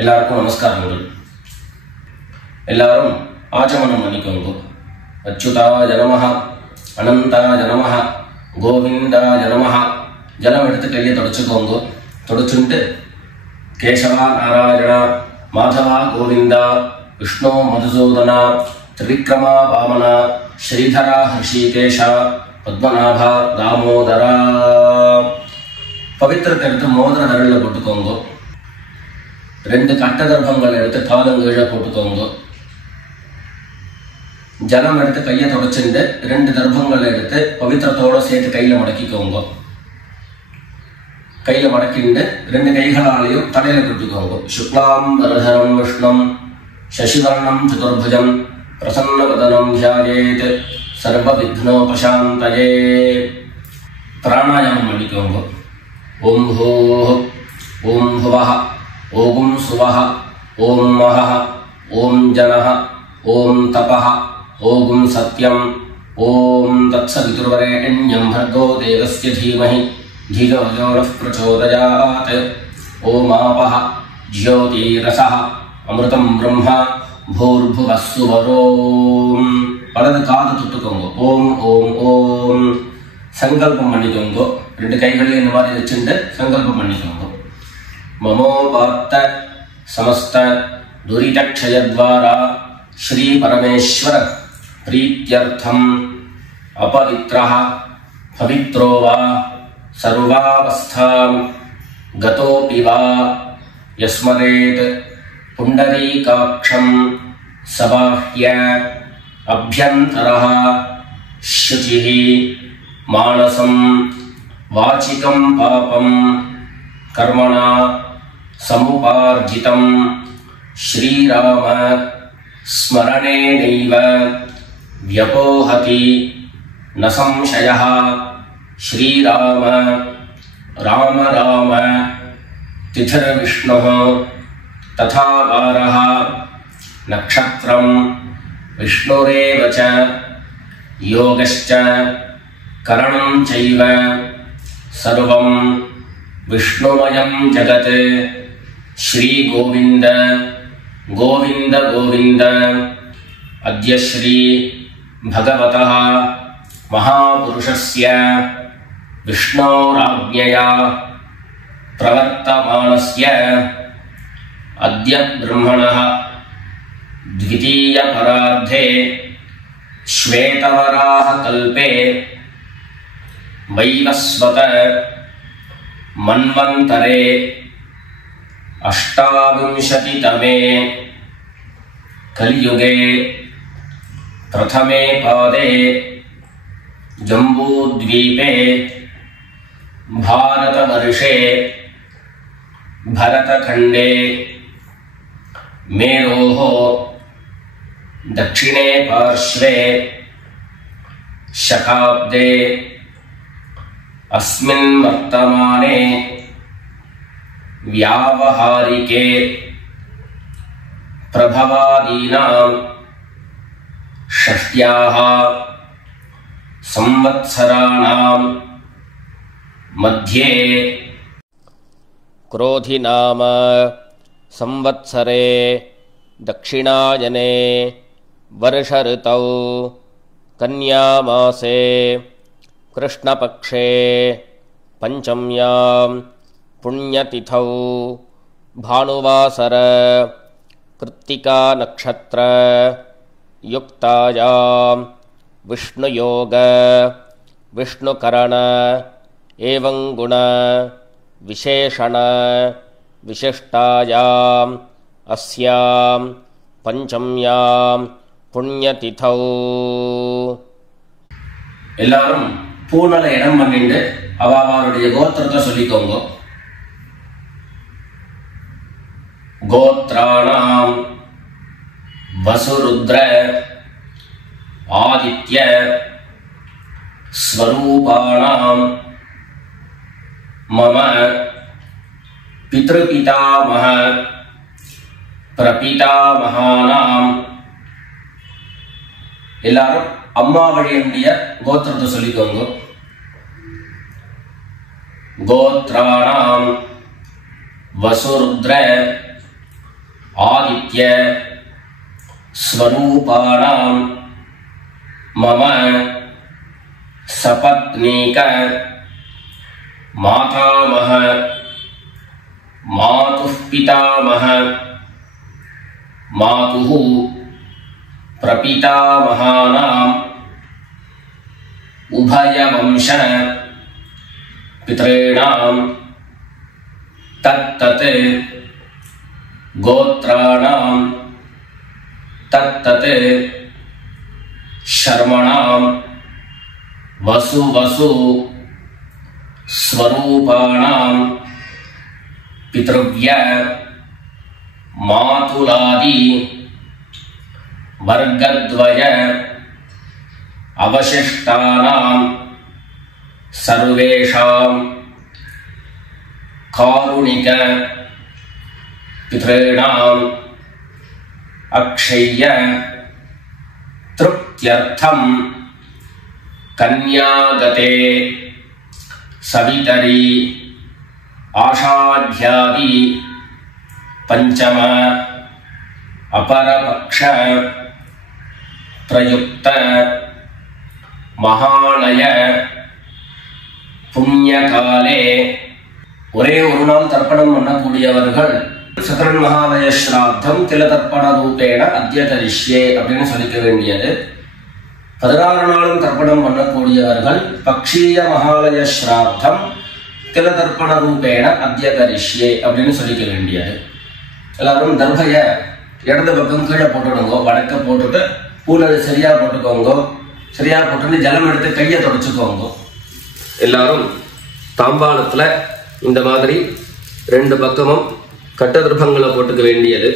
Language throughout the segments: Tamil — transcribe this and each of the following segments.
எல்லாருக்கும் நமஸ்காரங்கள். எல்லாரும் ஆச்சமனம் பண்ணிக்கோங்க. அச்சுதாய நமஹ, அனந்தாய நமஹ, கோவிந்தாய நமஹ. ஜலம் எடுத்து கையை தொடச்சுக்கோங்க. தொடச்சுட்டு கேசவா நாராயணா, மாதவா கோவிந்தா, விஷ்ணு மதுசூதனா, திரிவிக்ரமா வாமனா, ஸ்ரீதரா ஹிருஷிகேஷா, பத்மநாபா தாமோதரா. பவித்திரத்தை எடுத்து மோதிர விரலில் போட்டுக்கோங்க. 2 கட்ட கர்ப்பங்கள் எடுத்து காலங்கீழ போட்டுக்கோங்க. ஜலம் எடுத்து கையை தொடச்சுட்டு 2 கர்ப்பங்கள் எடுத்து பவித்திரத்தோட சேர்த்து கையில மடக்கிக்கோங்க. கையில மடக்கிண்டு 2 கைகளாலையும் தலையில கொடுத்துக்கோங்க. சுக்லாம் வரதரம் விஷ்ணம் சசிவர்ணம் சதுர்புஜம் பிரசன்னவதனம் தியாயேத் சர்வ விக்னோபசாந்தயே. பிராணாயாமம் பண்ணிக்கோங்க. ஓம் ஹோஹ், ஓம் ஹுவஹ, ஓம் சுவஹ, ஓம் மஹஹ, ஓம் ஜனஹ, ஓம் தபஹ, ஓம் சத்யம், ஓம் தத்சவிதுர்வரேண்யம் भर्गो देवस्य धीमहि धियो यो नः प्रचोदयात्. ஓம் ஆபஹ ஜ்யோதிரஸஹ அமிர்தம் பிரம்ம பூர்புவः சுவரோம். வலது காது தொட்டுக்கோங்க. ஓம் ஓம் ஓம். சங்கல்பம் பண்ணிக்கோங்க. 2 கைகளையும் இந்த மாதிரி வச்சுட்டு சங்கல்பம் பண்ணிக்கோங்க. மமோபாத்த சமஸ்த துரிதக்ஷயத்வாரா ஸ்ரீ பரமேஸ்வர பிரீத்யர்த்தம் அபவித்ரஹ பவித்ரோ வா சர்வாவஸ்தாம் கதோபி வா யஸ்மரேத் புண்டரீகாக்ஷம் சபாஹ்ய அப்யந்தரஹ சுசிஹி மானசம் வாசிகம் பாபம் கர்மணா சமுபார்ஜிதம் ஸ்ரீராம ஸ்மரணேனைவ வ்யபோஹதி ந சம்சயः. ஸ்ரீராம ராம ராம திதிர்விஷ்ணுः ததா வாரः நக்ஷத்ரம் விஷ்ணுரேவ ச யோகஸ்ச கரணம் சைவ சர்வம் விஷ்ணுமயம் ஜகத். ஸ்ரீ கோவிந்த கோவிந்த கோவிந்த. அத்ய ஸ்ரீ பகவதः மகாபுருஷஸ்ய விஷ்ணோராஜ்ஞயா பிரவர்த்தமானஸ்ய அத்ய பிரம்மணः த்விதீய பரார்த்தே ஸ்வேதவராஹ கல்பே வைவஸ்வத மன்வந்தரே அஷ்டாவிம்சதிதமே கலியுகே பிரதமே பாதே ஜம்பூத்வீபே பாரதவர்ஷே பரதகண்டே மேரோः தட்சிணே பார்ஷ்வே சகாப்தே अस्मिन् वर्तमाने व्यावहारिके प्रभवादीनां षष्ट्याः संवत्सराणां मध्ये क्रोधिनाम संवत्सरे दक्षिणायने वर्षऋतौ कन्यामासे कृष्णपक्षे पंचम्यां पुण्यतिथौ भानुवासर कृत्तिका नक्षत्र युक्तायां विष्णुयोग विष्णुकरण एवं गुण विशेषण विशिष्टायां अस्यां पंचम्यां पुण्यतिथौ. எல்லாரும் பூனல இடம் பண்ணிட்டு அவருடைய கோத்திரத்தை சொல்லிக்கோங்க. கோத்ராணாம் வசுருத்ர ஆதித்ய ஸ்வரூபாணாம் மம பித்ருபிதாமஹ பிரபிதாமஹானாம். எல்லாரும் அம்மா வழியுடைய கோத்திரத்தை சொல்லிக்கோங்க. गोत्राणां वसुरुद्र आदित्य स्वरूपाणां मम सपत्नीक मातामह मातुः पितामह मातुः प्रपितामहानाम् उभयवंश पितॄणां तत्तत् गोत्राणां तत्तत् शर्मणां वसु स्वरूपाणां पितृव्य मातुलादि वर्गद्वय अवशिष्टानां सर्वेषां कारुणिक पितॄणाम् अक्षय्य तृप्त्यर्थं कन्यागते सवितरी आषाढ्यादि पंचम अपरपक्ष प्रयुक्त महालय पुण्यकाले ஒரே ஒரு நாள் தர்ப்பணம் பண்ணக்கூடியவர்கள் சதுரன் மகாலய ஸ்ராத்தம் திலதர்ப்பண ரூபேண அத்ய கரிஷ்யே அப்படின்னு சொல்லிக்க வேண்டியது. 16 நாளும் தர்ப்பணம் பண்ணக்கூடியவர்கள் பக்ஷீய மகாலய ஸ்ராத்தம் திலதர்ப்பண ரூபேண அத்ய கரிஷ்யே அப்படின்னு சொல்லிக்க வேண்டியது. எல்லாரும் தர்பைய இடது பக்கம் கீழே போட்டுடுங்க, வடக்க போட்டுட்டு பூனை சரியா போட்டுக்கோங்க. சரியா போட்டுட்டு ஜலம் எடுத்து கையை தொடச்சுக்கோங்க. எல்லாரும் தாம்பாளத்துல இந்த மாதிரி 2 பக்கமும் கட்டதிர்பங்களை போட்டுக்க வேண்டியது.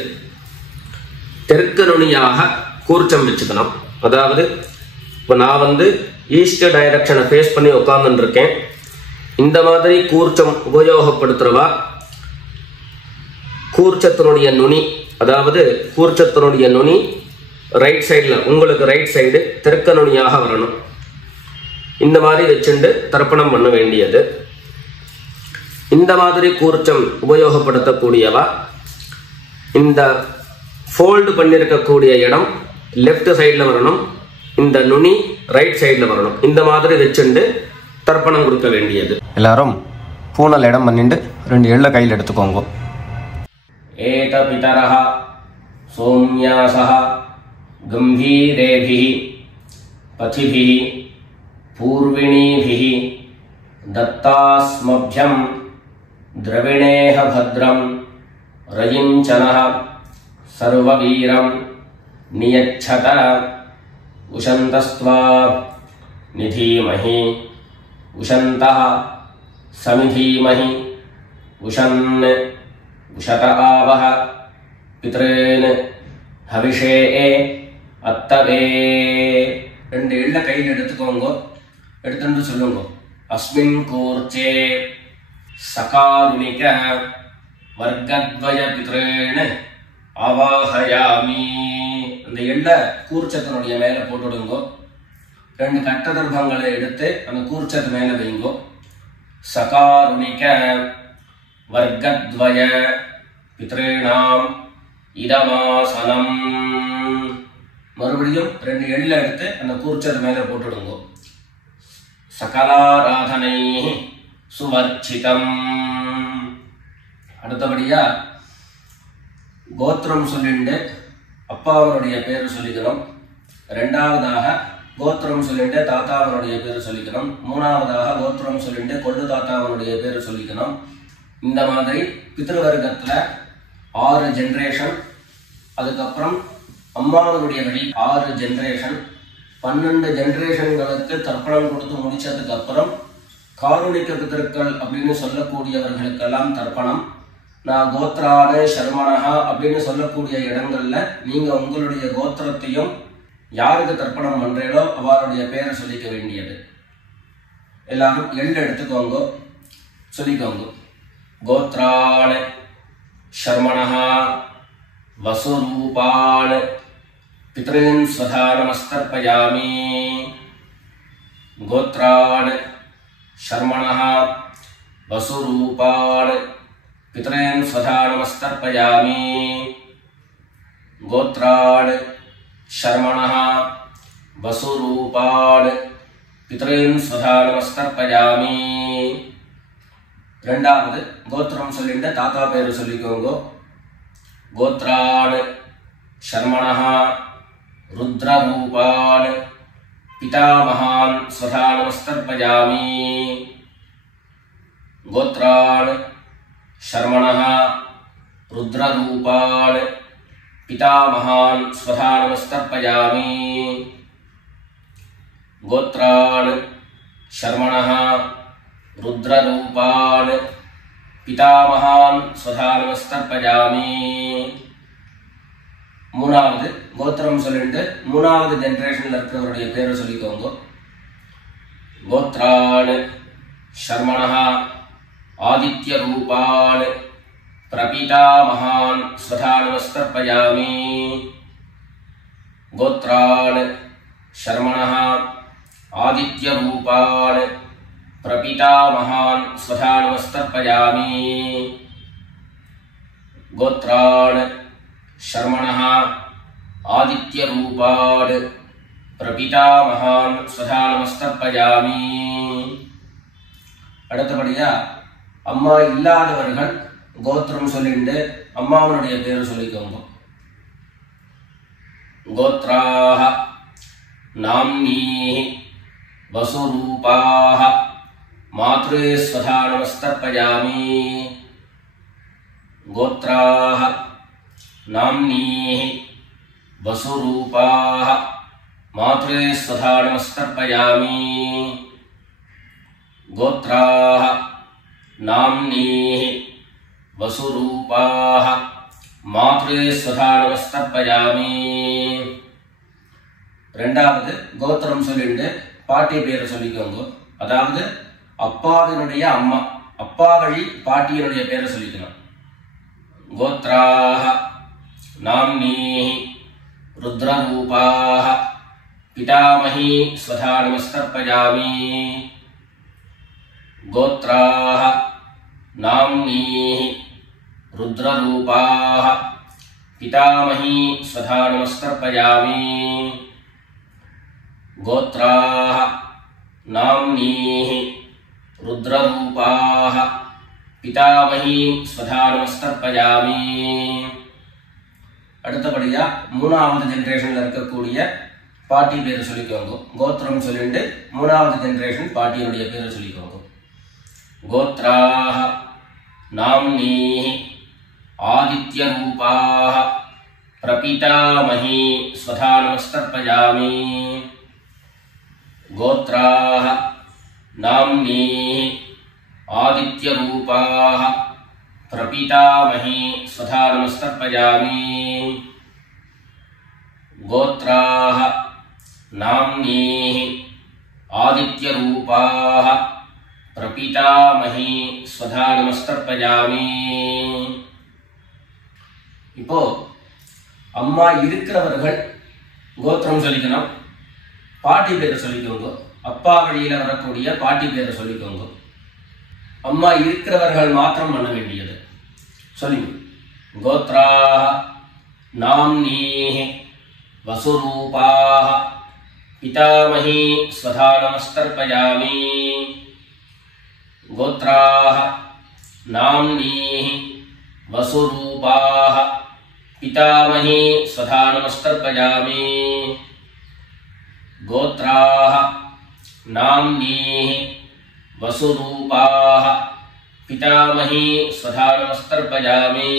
தெற்கு நுனியாக கூர்ச்சம் வச்சுக்கணும். அதாவது இப்போ நான் ஈஸ்ட் டைரக்ஷனை ஃபேஸ் பண்ணி உட்கார்ந்துட்டு இருக்கேன். இந்த மாதிரி கூர்ச்சம் உபயோகப்படுத்துறவா கூர்ச்சத்தினுடைய நுனி, அதாவது கூர்ச்சத்தினுடைய நுனி ரைட் சைடில், உங்களுக்கு ரைட் சைடு தெற்கு நுனியாக வரணும். இந்த மாதிரி வச்சுட்டு தர்ப்பணம் பண்ண வேண்டியது. இந்த மாதிரி கூர்ச்சம் உபயோகப்படுத்தக்கூடியவா இந்த ஃபோல்டு பண்ணியிருக்கக்கூடிய இடம் லெஃப்ட் சைடில் வரணும், இந்த நுனி ரைட் சைடில் வரணும். இந்த மாதிரி வச்சுட்டு தர்ப்பணம் கொடுக்க வேண்டியது. எல்லாரும் பூனல் இடம் பண்ணிட்டு 2 எள்ள கையில் எடுத்துக்கோங்க. ஏத பிதரஹ சோம்யாசஹ கம்பீரேபிஹி பதிபிஹி பூர்விணீபிஹி दत्तास्मभ्यं द्रविणेह भद्रं रयिञ्चनः सर्ववीरं नियच्छत उशन्तस्त्वा निधीमहि उशन्तः समिधीमहि उशन् उशत आवह पितॄन् हविषे अत्तवे. 2 எள்ள கையில் எடுத்துக்கோங்க. எடுத்துட்டு சொல்லுங்க. अस्मिन् कूर्चे सकारुणिक वर्गद्वय पितॄन् आवाहयामि. அந்த எள்ள கூர்ச்சத்தினுடைய மேல போட்டுடுங்க. 2 கட்டதர்பங்களை எடுத்து அந்த கூர்ச்சத்து மேல வைங்க. சகாருணிக வர்க்கத்வய பித்ருணாம் இதமாசனம். மறுபடியும் 2 எள்ள எடுத்து அந்த கூர்ச்சத்து மேல போட்டுடுங்க. சகலாராதனை சுவர்ச்சிதம். அடுத்தபடியா கோத்திரம் சொல்லிட்டு அப்பாவனுடைய பேரு சொல்லிக்கணும். 2வதாக கோத்திரம் சொல்லிட்டு தாத்தாவனுடைய பேரு சொல்லிக்கணும். 3வதாக கோத்திரம் சொல்லிட்டு கொள்ளு தாத்தாவனுடைய பேரு சொல்லிக்கணும். இந்த மாதிரி பித்ருவர்க்கத்துல 6 ஜெனரேஷன், அதுக்கப்புறம் அம்மாவனுடைய வழி 6 ஜெனரேஷன், 12 ஜெனரேஷன்களுக்கு தர்ப்பணம் கொடுத்து முடிச்சதுக்கு அப்புறம் காருணிக பிதர்கள் அப்படின்னு சொல்லக்கூடியவர்களுக்கெல்லாம் தர்ப்பணம். நான் கோத்ரான சர்மனஹா அப்படின்னு சொல்லக்கூடிய இடங்கள்ல நீங்க உங்களுடைய கோத்திரத்தையும் யாருக்கு தர்ப்பணம் பண்றீங்களோ அவருடைய பேரை சொல்லிக்க வேண்டியது. எல்லாரும் எள்ளு எடுத்துக்கோங்க, சொல்லிக்கோங்க. கோத்ரான शर्मणः वसुरूपान् पितॄन् स्वधा नमस्तर्पयामि। गोत्रान् शर्मणः वसुरूपान् पितॄन् स्वधा नमस्तर्पयामि। கோத்ரான் ஷர்மணः வசுரூபான் பித்ரீன் ஸ்வதா நமஸ்தர்ப்பயாமி. ரெண்டாவது கோத்திரம் சொல்லிட்டு தாத்தா பேரு சொல்லிக்கோங்க. கோத்ரான் ஷர்மணः ருத்ரரூபான் பிதாமகான் ஸ்வதா நமஸ்தர்ப்பயாமி. கோத்ரான் ஷர்மணः ருத்ரரூபான் பிதாமகான் ஸ்வதா நமஸ்தர்ப்பயாமி. கோத்ரான் ஷர்மணः ருத்ரரூபான் பிதாமகான் ஸ்வதா நமஸ்தர்ப்பயாமி. மூணாவது கோத்திரம் சொல்லிட்டு மூணாவது ஜெனரேஷன்ல இருக்கிறவருடைய பேரை சொல்லிக்கோங்க. கோத்ரான் ஷர்மணः ஆதித்ய ரூபான் பிரபிதாமகான் ஸ்வதா நமஸ்தர்ப்பயாமி. கோத்ரான் ஷர்மணः ஆதித்ய ரூபான் பிரபிதாமகான் ஸ்வதா நமஸ்தர்ப்பயாமி. கோத்ரான் ஷர்மணः ஆதித்ய ரூபான் பிரபிதாமகான் ஸ்வதா நமஸ்தர்ப்பயாமி. அடுத்தபடியா அம்மா இல்லாதவர்கள் கோத்திரம் சொல்லிட்டு அம்மாவனுடைய பேரு சொல்லிக்கோங்க. கோத்ராஹ நாம்னீஹ வசுரூபாஹ மாத்ரே ஸ்வதா நமஸ்தர்ப்பயாமி. கோத்ராஹ நாம்னீஹ வசுரூபாஹ மாத்ரே ஸ்வதா நமஸ்தர்ப்பயாமி. கோத்ராஹ நாம்னீஹ வசுரூபாஹ மாத்ரே ஸ்வதா நமஸ்தர்ப்பயாமி. ரெண்டாவது கோத்திரம் சொல்லிட்டு பாட்டி பேரை சொல்லிக்கோங்க. அதாவது அப்பாவினுடைய அம்மா, அப்பா வழி பாட்டியினுடைய பேரை சொல்லிக்கணும். கோத்ராஹ நாம்னீஹ ருத்ரரூபாஹ பிதாமஹி ஸ்வதா நமஸ்தர்ப்பயாமி. கோத்ராஹ நாம்னீஹ ருத்ரரூபாஹ பிதாமஹி ஸ்வதா நமஸ்தர்ப்பயாமி. கோத்ராஹ நாம்னீஹ ருத்ரரூபாஹ பிதாமஹி ஸ்வதா நமஸ்தர்ப்பயாமி. அடுத்தபடியா மூணாவது ஜெனரேஷன்ல இருக்கக்கூடிய பாட்டி பேரை சொல்லிக்கோங்க. கோத்திரம் சொல்லிட்டு மூணாவது ஜெனரேஷன் பாட்டியினுடைய பேரை சொல்லிக்கோங்க. கோத்ராஹ நாம்னீஹ ஆதித்ய ரூபாஹ பிரபிதாமஹி ஸ்வதா நமஸ்தர்ப்பயாமி. கோத்ராஹ நாம்னீஹ ஆதித்ய ரூபாஹ பிரபிதாமஹி ஸ்வதா நமஸ்தர்ப்பயாமி. கோத்ராஹ நாம்னீஹ ஆதித்ய ரூபாஹ பிரபிதாமஹி ஸ்வதா நமஸ்தர்ப்பயாமி. இப்போ அம்மா இருக்கிறவர்கள் கோத்திரம் சொல்லிக்கணும், பாட்டி பேரை சொல்லிக்கோங்க. அப்பா வழியில வரக்கூடிய பாட்டி பேரை சொல்லிக்கோங்க. அம்மா இருக்கிறவர்கள் மாத்திரம் பண்ண வேண்டியது சொல்லுங்க. கோத்ராஹ நாம்னீஹ வசுரூபாஹ பிதாமஹி ஸ்வதா நமஸ்தர்ப்பயாமி. கோத்ராஹ நாம்னீஹ வசுரூபாஹ பிதாமஹி ஸ்வதா நமஸ்தர்ப்பயாமி. கோத்ராஹ நாம்னீஹ வசுரூபாஹ பிதாமஹி ஸ்வதா நமஸ்தர்ப்பயாமி.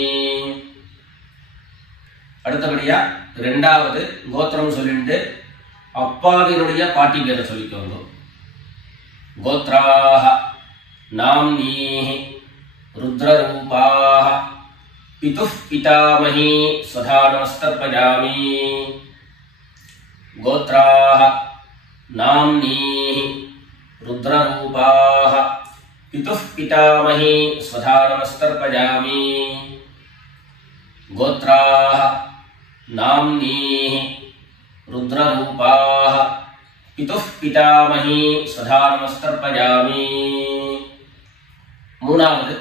அடுத்தபடியா ரெண்டாவது கோத்திரம் சொல்லிட்டு அப்பாவினுடைய பாட்டி பேரை சொல்லிக்கோங்க. கோத்ராஹ நாம்னீஹ ருத்ரரூபாஹ பிதுஹ் பிதாமஹி ஸ்வதா நமஸ்தர்ப்பயாமி. கோத்ராஹ நாம்னீஹ ருத்ரரூபாஹ பிதுஹ் பிதாமஹி ஸ்வதா நமஸ்தர்ப்பயாமி. கோத்ராஹ நாம்னீஹ ருத்ரரூபாஹ பிதுஹ் பிதாமஹி ஸ்வதா நமஸ்தர்ப்பயாமி. மூணாவது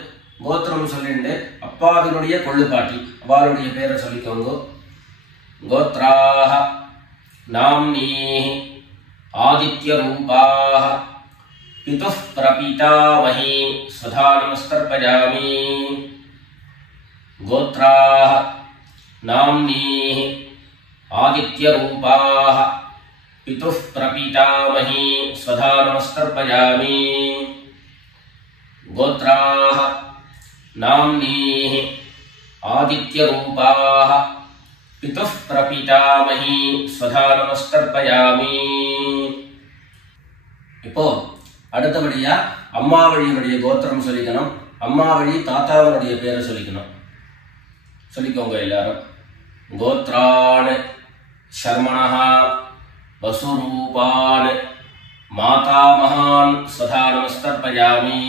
கோத்திரம் சொல்லிட்டு அப்பாவினுடைய கொள்ளுப்பாட்டி அவளுடைய பேரை சொல்லிக்கோங்க. गोत्राः नाम्नीः आदित्यरूपाः पितुः प्रपीतामही स्वधा नमस्तर्पयामि गोत्राः नाम्नीः आदित्यरूपाः पितुः प्रपीतामही स्वधा नमस्तर्पयामि गोत्राः नाम्नीः आदित्यरूपाः पितुः प्रपीतामही स्वधा नमस्तर्पयामि இப்போ அடுத்தபடியா அம்மா வழியினுடைய கோத்திரம் சொல்லிக்கணும். அம்மா வழி தாத்தாவுடைய பேரை சொல்லிக்கணும். சொல்லிக்கோங்க எல்லாரும். கோத்ரான் शर्मणः वसुरूपान् मातामहान् सदा नमस्तर्पयामि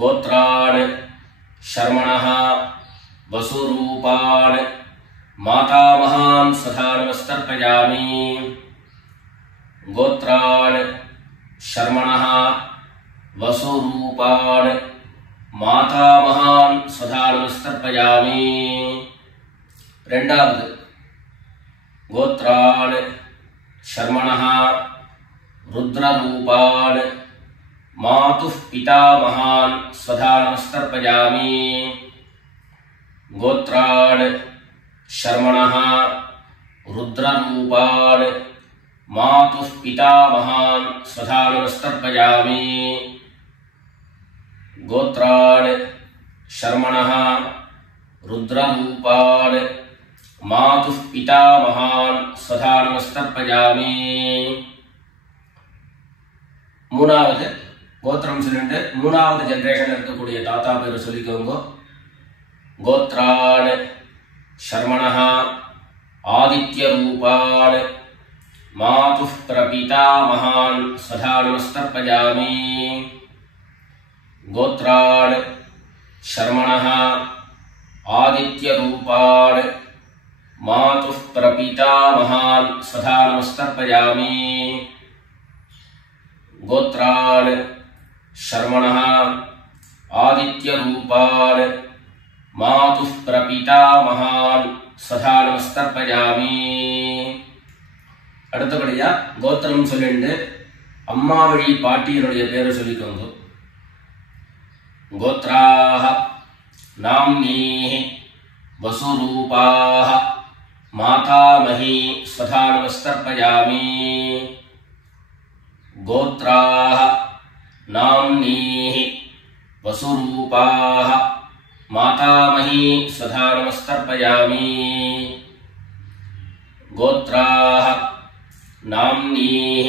गोत्रान् शर्मणः वसुरूपान् मातामहान् सदा नमस्तर्पयामि गोत्रान् शर्मणः वसुरूपान् मातामहान् सदा नमस्तर्पयामि ரெண்டாவது गोत्रान् शर्मणः रुद्ररूपान् मातुः पितामहान् स्वधा नमस्तर्पयामि गोत्रान् शर्मणः रुद्ररूपान् मातुः पितामहान् स्वधा नमस्तर्पयामि गोत्रान् शर्मणः रुद्ररूपान् मातुः पितामहान् स्वधा नमस्तर्पयामि மூணாவது கோத்திரம் சொல்லிட்டு மூணாவது ஜெனரேஷன்ல இருக்கக்கூடிய தாத்தா பேரை சொல்லிக்கோங்க. கோத்ரான் शर्मणः आदित्यरूपान् मातुः प्रपीतामहान् स्वधा नमस्तर्पयामि गोत्रान् शर्मणः आदित्यरूपान् मातुः प्रपीतामहान् स्वधा नमस्तर्पयामि गोत्रान् शर्मणः आदित्यरूपान् मातुः प्रपीतामहान् स्वधा नमस्तर्पयामि அடுத்தபடியா கோத்திரம் சொல்லிட்டு அம்மா வழி பாட்டியினுடைய பேரை சொல்லிக்கோங்க. गोत्राः नाम्नीः वसुरूपाः मातामही स्वधा नमस्तर्पयामि गोत्राः नाम्नीः वसुरूपाः मातामही स्वधा नमस्तर्पयामि गोत्राः नाम्नीः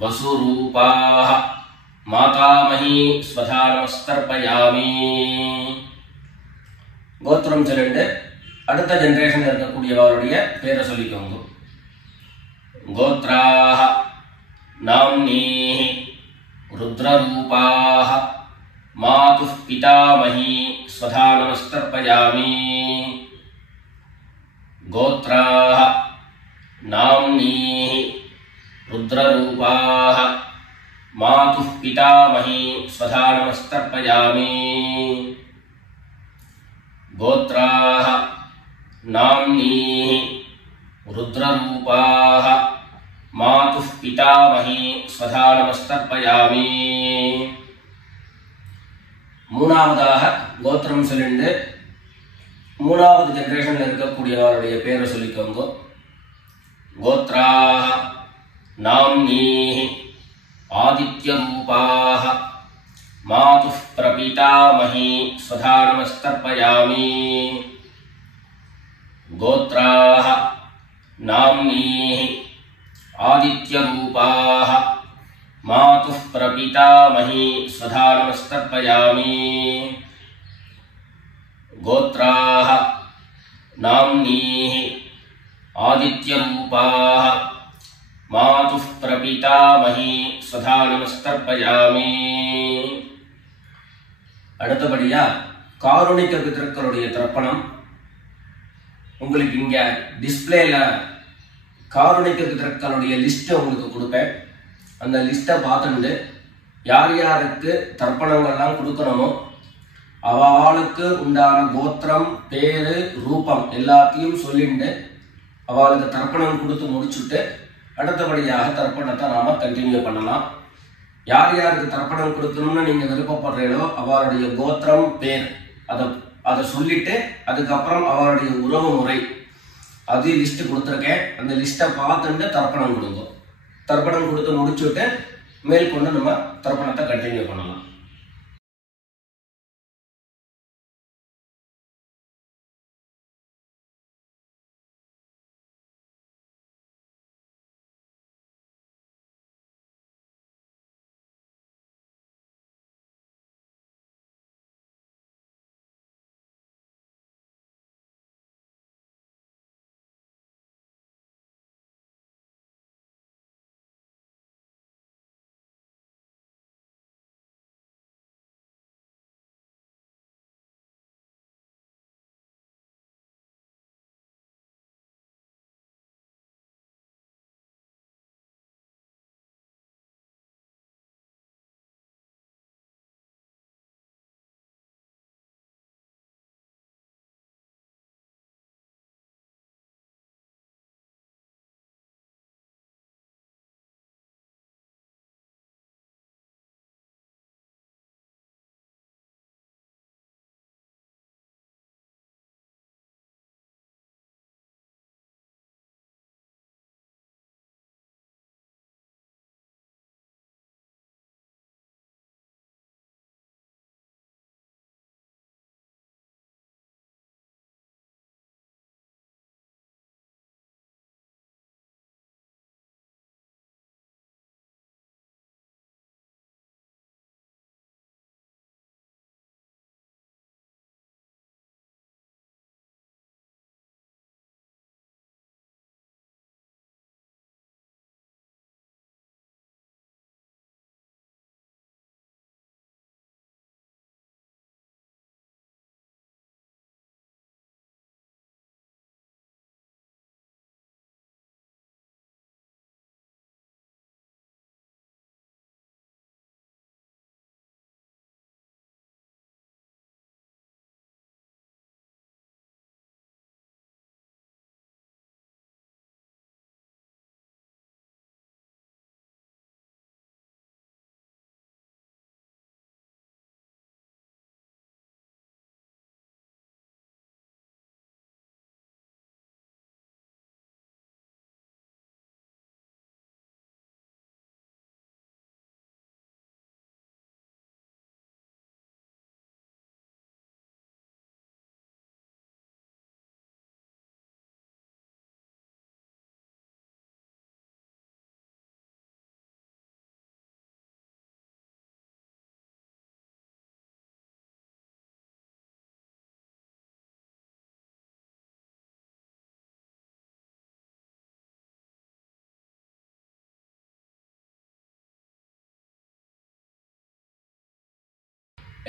वसुरूपाः मातामही स्वधा नमस्तर्पयामि கோத்திரம் சொல்லிட்டு அடுத்த ஜெனரேஷன்ல இருக்கக்கூடியவருடைய பேரை சொல்லிக்கோங்க. கோத்ராः नाम्नीः रुद्ररूपाः मातुः पितामही स्वधा नमस्तर्पयामि गोत्राः नाम्नीः रुद्ररूपाः मातुः पितामही स्वधा नमस्तर्पयामि गोत्राः नाम्नीः रुद्ररूपाः मातुः पितामही स्वधा नमस्तर्पयामि மூணாவதாக கோத்திரம் சொல்லிட்டு மூணாவது ஜெனரேஷன்ல இருக்கக்கூடியவருடைய பேரை சொல்லிக்கோங்க. கோத்ராः नाम्नीः आदित्यरूपाः मातुः प्रपीतामही स्वधा नमस्तर्पयामि गोत्राः नाम्नीः आदित्यरूपाः मातुः प्रपीतामही स्वधा नमस्तर्पयामि गोत्राः नाम्नीः आदित्यरूपाः मातुः प्रपीतामही स्वधा नमस्तर्पयामि அடுத்தபடியா காருணிக பிதர்களுடைய தர்ப்பணம். உங்களுக்கு இங்க டிஸ்பிளேல காருணிக பிதர்களுடைய லிஸ்ட் உங்களுக்கு கொடுப்பேன். அந்த லிஸ்ட்டை பார்த்துட்டு யார் யாருக்கு தர்ப்பணங்கள்லாம் கொடுக்கணுமோ அவளுக்கு உண்டான கோத்திரம், பேரு, ரூபம் எல்லாத்தையும் சொல்லிட்டு அவளுக்கு தர்ப்பணம் கொடுத்து முடிச்சுட்டு அடுத்தபடியாக தர்ப்பணத்தை நாம கண்டினியூ பண்ணலாம். யார் யாருக்கு தர்ப்பணம் கொடுக்கணும்னு நீங்க விருப்பப்படுறீங்களோ அவளுடைய கோத்திரம், பேர் அதை சொல்லிட்டு அதுக்கப்புறம் அவளுடைய உறவு முறை அது லிஸ்ட் கொடுத்துருக்கேன். அந்த லிஸ்ட்டை பார்த்துட்டு தர்ப்பணம் கொடுங்க. தர்ப்பணம் கொடுத்து முடிச்சுட்டு மேற்கொண்டு நம்ம தர்ப்பணத்தை கண்டினியூ பண்ணலாம்.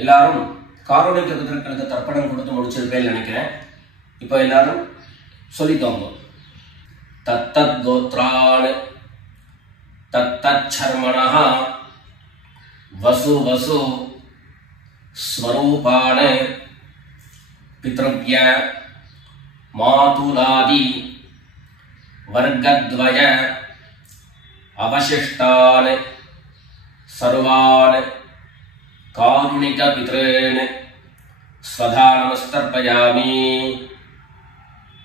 எல்லாரும் காரணிக பிதர்களுக்கு தர்ப்பணம் கொடுத்து முடிச்சிருப்பேன்னு நினைக்கிறேன். இப்போ எல்லாரும் சொல்லிக்கோங்க. தத்தத் கோத்ரான் தத்தத் சர்மணஹ வசு வசு ஸ்வரூபான் பித்ருவ்ய மாதுலாதி வர்கத்வய அவசிஷ்டான் சர்வான் காருணிக பித்ரேன் ஸ்வதா நமஸ்தர்ப்பயாமி.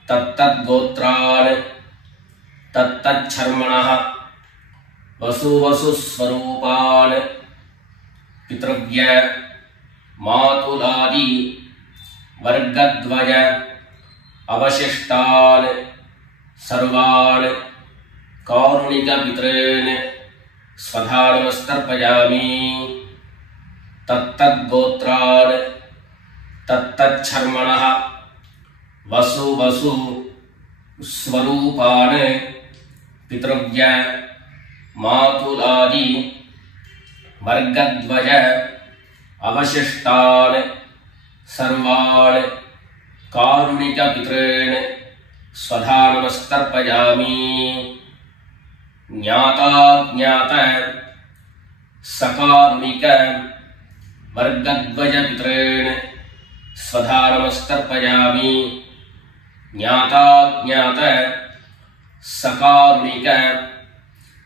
தத்தத் கோத்ரான் தத்தத் சர்மணஹ வசு வசு ஸ்வரூபான் பித்ருவ்ய மாதுலாதி வர்கத்வய அவசிஷ்டான் சர்வான் காருணிக பித்ரேன் ஸ்வதா நமஸ்தர்ப்பயாமி. தத்தத் கோத்ரான் தத்தத் சர்மணஹ வசு வசு ஸ்வரூபான் பித்ருவ்ய மாதுலாதி வர்கத்வய அவசிஷ்டான் சர்வான் காருணிக பித்ரேன் ஸ்வதா நமஸ்தர்ப்பயாமி. ஞாதா ஞாத சகாருணிக வர்கத்வய பித்ரேன் स्वधा नमस्तर्पयामि ज्ञाता ज्ञात सकारुणिक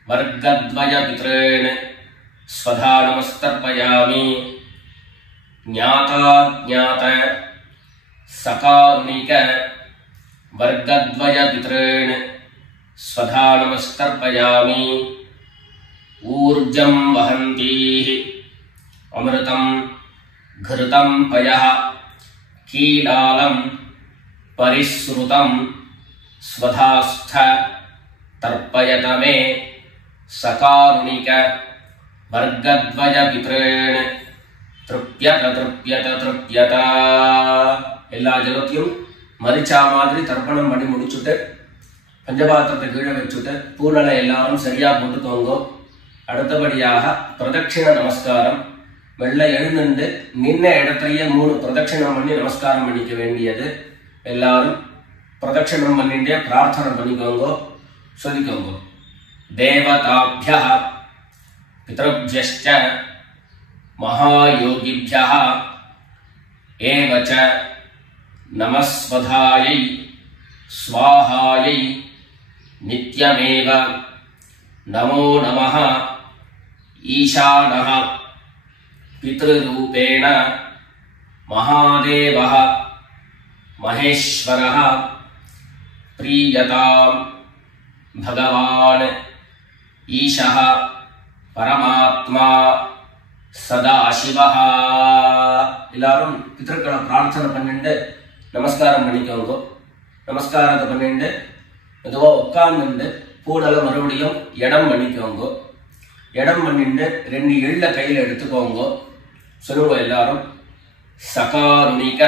वर्गद्वय पितॄन् स्वधा नमस्तर्पयामि ज्ञाता ज्ञात सकारुणिक वर्गद्वय पितॄन् स्वधा नमस्तर्पयामि ऊर्जं वहन्तीः अमृतं घृतं पयः कीलालं परिसृतं स्वधास्थ तर्पयत मे सकारुणिक वर्गद्वय पितॄन् तृप्यत तृप्यत तृप्यत எல்லா ஜலத்தையும் மரிச்சா மாதிரி தர்ப்பணம் பண்ணி முடிச்சுட்டு பஞ்சபாத்திரத்தை கீழே வச்சுட்டு பூனலை எல்லாரும் சரியா போட்டுக்கோங்க. அடுத்தபடியாக பிரதட்சிண நமஸ்காரம். வெள்ள எழுந்து நின்ன இடத்துலயே 3 பிரதட்சிணம் பண்ணி நமஸ்காரம் பண்ணிக்க வேண்டியது. எல்லாரும் பிரதட்சிணம் பண்ணிட்டே பிரார்த்தனை பண்ணிக்கோங்க, சொல்லிக்கோங்க. தேவதாभ्यः பித்ருभ्यश्च महायोगिभ्यः एव च नमस्वधायै स्वाहायै नित्यमेव नमो नमः ईशानः पितृरूपेण महादेवः महेश्वरः प्रीयतां भगवान् ईशः परमात्मा सदाशिवः. எல்லாரும் பிதர்களை பிரார்த்தனை பண்ணிட்டு நமஸ்காரம் பண்ணிக்கோங்க. நமஸ்காரத்தை பண்ணிட்டு மெதுவா உட்கார்ந்து பூனலை மறுபடியும் இடம் பண்ணிக்கோங்க. இடம் பண்ணிட்டு 2 எள்ள கையில எடுத்துக்கோங்க. சொல்லுங்க எல்லாரும். சகாருணிக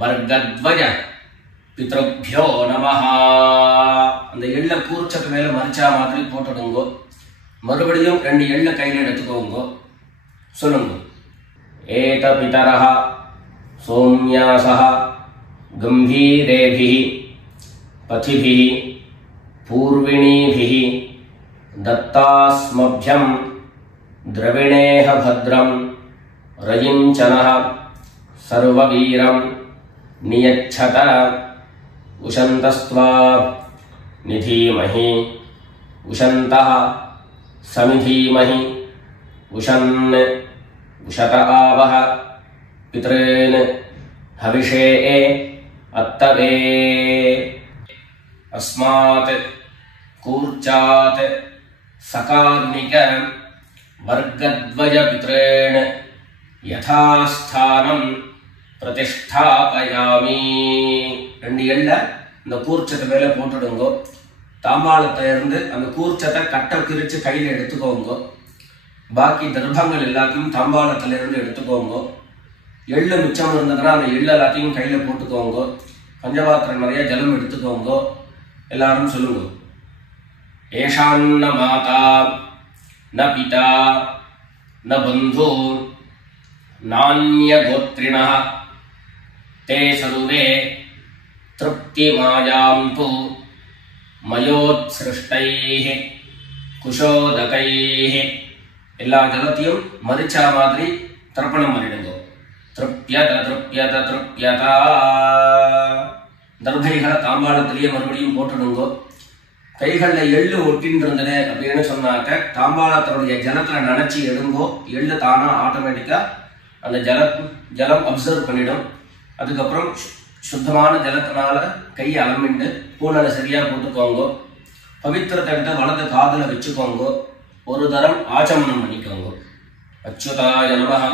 வர்கத்வய பித்ருभ्यो நமஹ. அந்த எள்ள கூர்ச்சத்து மேல மரிச்சா மாதிரி போட்டுடுங்க. மறுபடியும் 2 எள்ள கையில எடுத்துக்கோங்க. சொல்லுங்க. ஏத பிதரஹ சோம்யாசஹ கம்பீரேபிஹி பதிபிஹி பூர்விணீபிஹி दत्तास्मभ्यं द्रविणेह भद्रं रयिञ्चनः सर्ववीरं नियच्छत उशन्तस्त्वा निधीमहि उशन्तः समिधीमहि उशन् उशत आवह पितॄन् हविषे अत्तवे. अस्मात् कूर्चात् सकारुणिक वर्गद्वय पितॄन् यथास्थानं प्रतिष्ठापयामि. 2 எள்ள இந்த கூர்ச்சத்தை மேல போட்டுடுங்க. தாம்பாளத்தை இருந்து அந்த கூர்ச்சத்தை கட்ட பிரிச்சு கையில எடுத்துக்கோங்க. பாக்கி தர்ப்பங்கள் எல்லாத்தையும் தாம்பாளத்துல இருந்து எடுத்துக்கோங்க. எள்ளு மிச்சம் இருந்ததுன்னா அந்த எள்ளு எல்லாத்தையும் கையில போட்டுக்கோங்க. பஞ்சபாத்திரம் நிறைய ஜலம் எடுத்துக்கோங்க. எல்லாரும் சொல்லுங்க. ஏஷான்ன மாதா ந பிதா ந பந்து நான்ய கோத்ரிணः தே சர்வே திருப்திமாயாம் து மயோத்ஸ்ருஷ்டைः குஷோதகைः. எல்லா ஜலத்தையும் மரிச்சா மாதிரி தர்ப்பணம் பண்ணிடுங்க. திருப்யத திருப்யத திருப்யதா. தர்பைகளை தாம்பாளத்திலேயே மறுபடியும் போட்டுடுங்க. கைகள்ல எள்ளு ஒட்டின்னு இருந்தது அப்படின்னு சொன்னாக்க தாம்பாளத்தோடைய ஜலத்துல நினைச்சு எடுங்கோ. எள்ளு தானா ஆட்டோமேட்டிக்கா அந்த ஜலம் அப்சர்வ் பண்ணிடும். அதுக்கப்புறம் சுத்தமான ஜலத்தினால கையை அலம்பிண்டு பூனலை சரியா போட்டுக்கோங்க. பவித்திரத்தை எடுத்து வலது காதுல வச்சுக்கோங்க. ஒரு தரம் ஆச்சமனம் பண்ணிக்கோங்க. அச்சுதாய நமஹ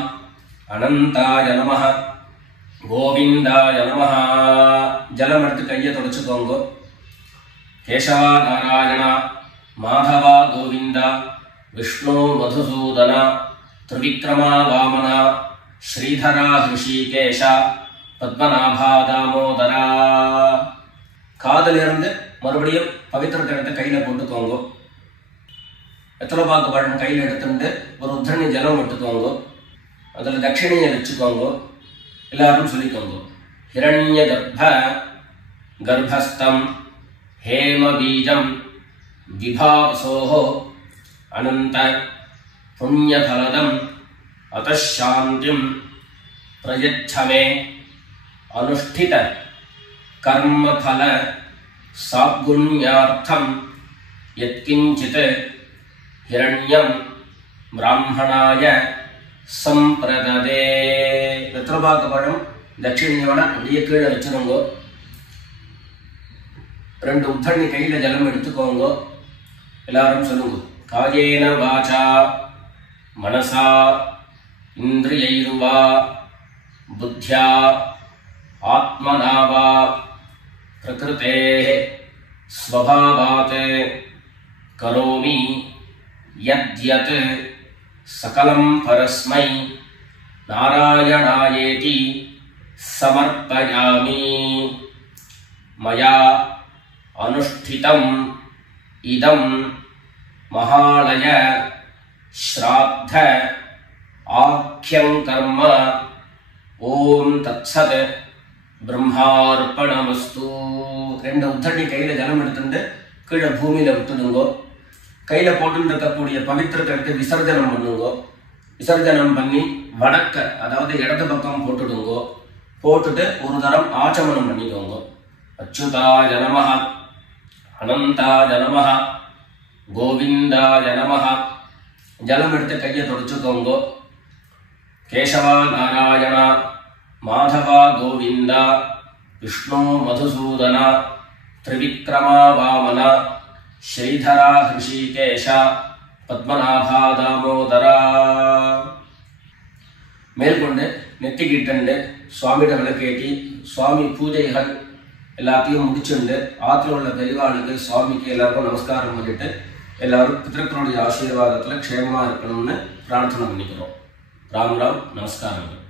அனந்தாய நமஹ கோவிந்தாய நமஹ. ஜலம் எடுத்து கையை தொடச்சுக்கோங்க. கேசவா நாராயண மாதவா கோவிந்த விஷ்ணு மதுசூதன திரிவிக்ரமா வாமன ஸ்ரீதரா ஹிருஷிகேஷ பத்மநாபா தாமோதரா. காதல இருந்து மறுபடியும் பவித்திரத்தை எடுத்து கையில போட்டுக்கோங்க. வெத்தலைப்பாக்கு பழம் கையில எடுத்துட்டு ஒரு உத்தரணி ஜலம் எடுத்துக்கோங்க. அதுல தட்சிணையை வச்சுக்கோங்க. எல்லாரும் சொல்லிக்கோங்க. ஹிரண்ய கர்ப்பஸ்தம் हेम बीजं विभावसोः अनंत पुण्यफलदं अतः शांतिं பிரயச்சமே அனுஷ்டித கர்மபல சாத்குண்யார்த்தம் யத்கிஞ்சித் ஹிரண்யம் பிராமணாய சம்பிரததே. வெத்தலைபாக்கு பழம் தட்சிணையோட அப்படியே கீழே வச்சிருங்கோ. 2 உத்தண்ணி கையில ஜலம் எடுத்துக்கோங்க. எல்லாரும் சொல்லுங்க. காயேன வாசா மனசா இந்திரியைர்வா புத்யா ஆத்மனா வா பிரகிருதேஹ ஸ்வபாவாத் கரோமி யத்யத் சகலம் பரஸ்மை நாராயணாயேதி சமர்ப்பயாமி. மயா அனுஷ்டிதம் இதம் மகாலய ஸ்ராத்த ஆக்யம் கர்ம. ஓம் தத்சத் பிரம்மார்ப்பணமஸ்து. 2 உத்தண்ணி கையில ஜலம் எடுத்துட்டு கீழே பூமியில விட்டுடுங்கோ. கையில போட்டு இருக்கக்கூடிய பவித்திரத்தை எடுத்து விசர்ஜனம் பண்ணுங்கோ. விசர்ஜனம் பண்ணி வடக்க அதாவது இடது பக்கம் போட்டுடுங்கோ. போட்டுட்டு ஒரு தரம் ஆச்சமனம் பண்ணிக்கோங்க. அச்சுதாய நமஹ அனந்தாய நமஹ கோவிந்தாய நமஹ. ஜலம் எடுத்து கையை தொடச்சுக்கோங்க. கேசவா நாராயண மாதவா கோவிந்தா விஷ்ணு மதுசூதன திரிவிக்ரமா வாமன ஸ்ரீதரா ஹிருஷிகேஷ பத்மநாபா தாமோதரா. மேற்கொண்டு நெத்திக்கிட்டு சுவாமியிட விளக்கேற்றி சுவாமி பூஜைகள் எல்லாத்தையும் முடிச்சுண்டு ஆற்றுல உள்ள பெரியவாளுக்கு சுவாமிக்கு எல்லாருக்கும் நமஸ்காரம் பண்ணிட்டு எல்லாரும் பிதர்களுடைய ஆசீர்வாதத்தில் க்ஷேமமாக இருக்கணும்னு பிரார்த்தனை பண்ணிக்கிறோம். ராம் ராம். நமஸ்காரங்கள்.